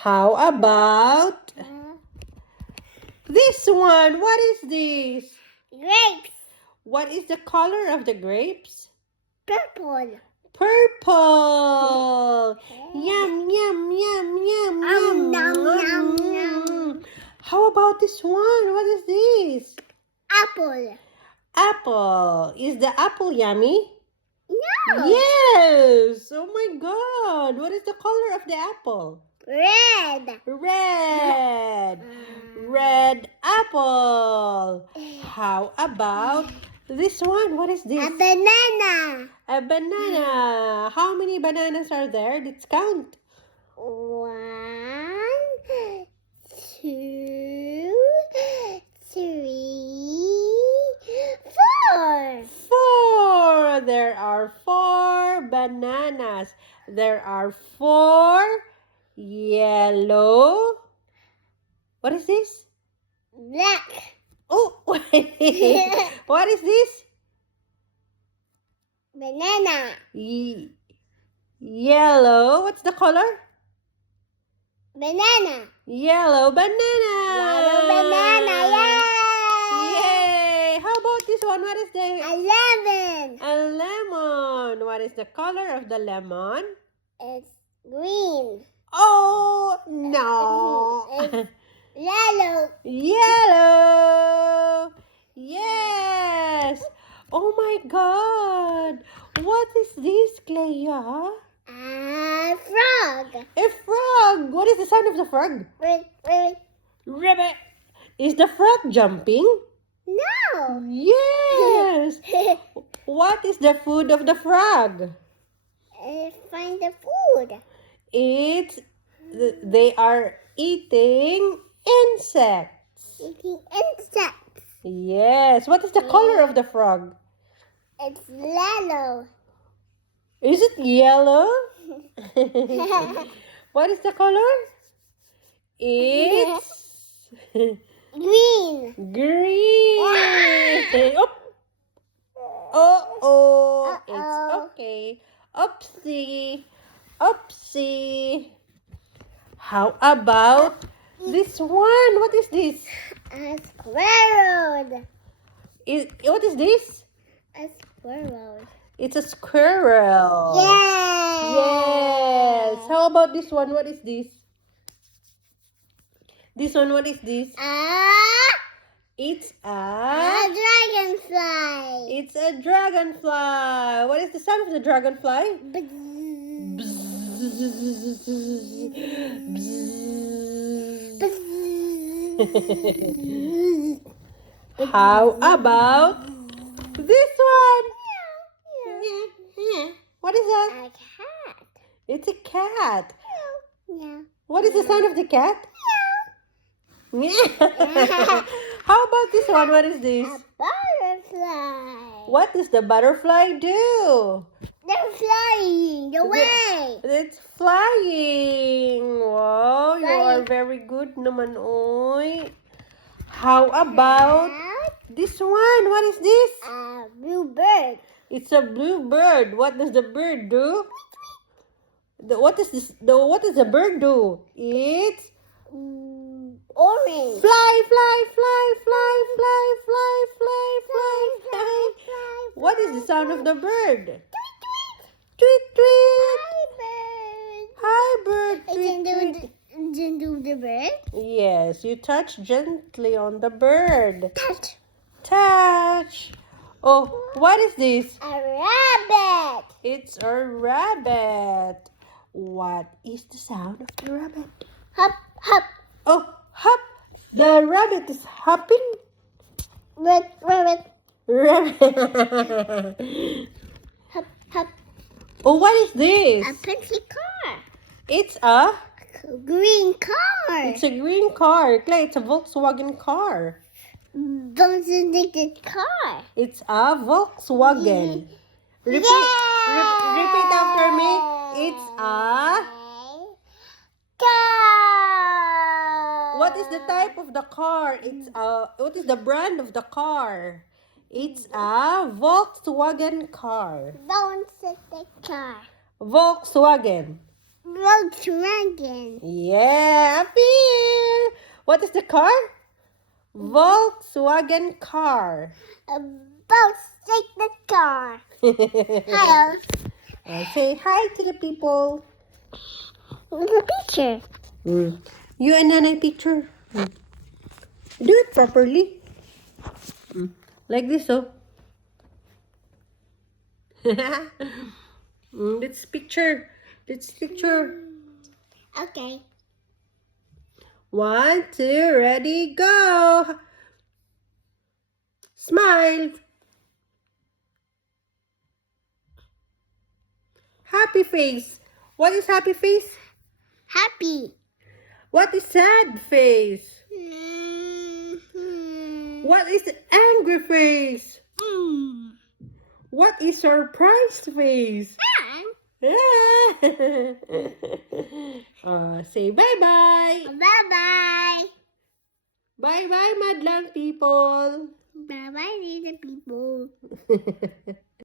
How about this one? What is this? Grapes. What is the color of the grapes? Purple. Purple. Yum, yum, yum, yum, yum. Nom, nom, Mm. nom. How about this one? What is this? Apple. Apple. Is the apple yummy? No. Yes. Oh my God. What is the color of the apple? Red. Red. Red apple. How about this one? What is A this? banana. A banana. How many bananas are there? Let's count. 1, 2, 3, 4. 4. There are 4 bananas. There are 4 yellow. What is this? Black. Oh, wait. What is this? Banana. Yellow. What's the color? Banana. Yellow banana. Yellow banana. Yay! Yay! How about this one? What is the? 11. A lemon. What is the color of the lemon? It's green. Oh, no. It's yellow. Yellow. Yes. Oh my God. What is this, Clea? Frog. A frog. What is the sound of the frog? Wait. Ribbit. Is the frog jumping? No. Yes. What is the food of the frog? Find the food. They are eating insects. Eating insects. Yes. What is the color of the frog? It's yellow. Is it yellow? What is the color? It's Green. green. Oh, it's Uh-oh. okay. Oopsie. Oopsie. How about this one? What is this? A squirrel. What is this? A squirrel. It's a squirrel. Yeah. Yes. How about this one? What is this? This one, what is this? It's A dragonfly. It's a dragonfly. What is the sound of the dragonfly? How about this one? What is that? A cat. It's a cat. Yeah. What is the sound of the cat? How about this one? What is this? A butterfly. What does the butterfly do? They're flying away. It's flying. Wow, you are Flying. very good naman, oy. How about this one? What is this? A blue bird. It's a blue bird. What does the bird do? What does the bird do? It's Orange. fly, fly, fly, fly, fly, fly, fly, fly, fly. What is the sound of the bird? Tweet, tweet. Hi, bird. Tweet, tweet. Do the bird. Yes, you touch gently on the bird. Touch. Touch. Oh, what is this? A rabbit. It's a rabbit. What is the sound of the rabbit? Hop, hop. Oh, hop. The rabbit is hopping. Rabbit. Rabbit. Hop, hop. Oh, what is this? A fancy car. It's a Green car. It's a green car. Clay, it's a Volkswagen car. Don't you think it's car? It's a Volkswagen. Repeat after me. It's a car. What is the type of the car? What is the brand of the car? It's a Volkswagen car. Don't sit the car. Volkswagen. Volkswagen. Yeah, up here. What is the car? Volkswagen car. About take the car. Hello. Say hi to the people. The picture. You and Nanay picture. Do it properly. Like this, oh. Let's picture. Let's picture. Okay. 1, 2, ready, go. Smile. Happy face. What is happy face? Happy. What is sad face? What is angry face? What is surprised face? Say bye-bye. Bye-bye. Bye-bye, madlang people. Bye-bye, little people.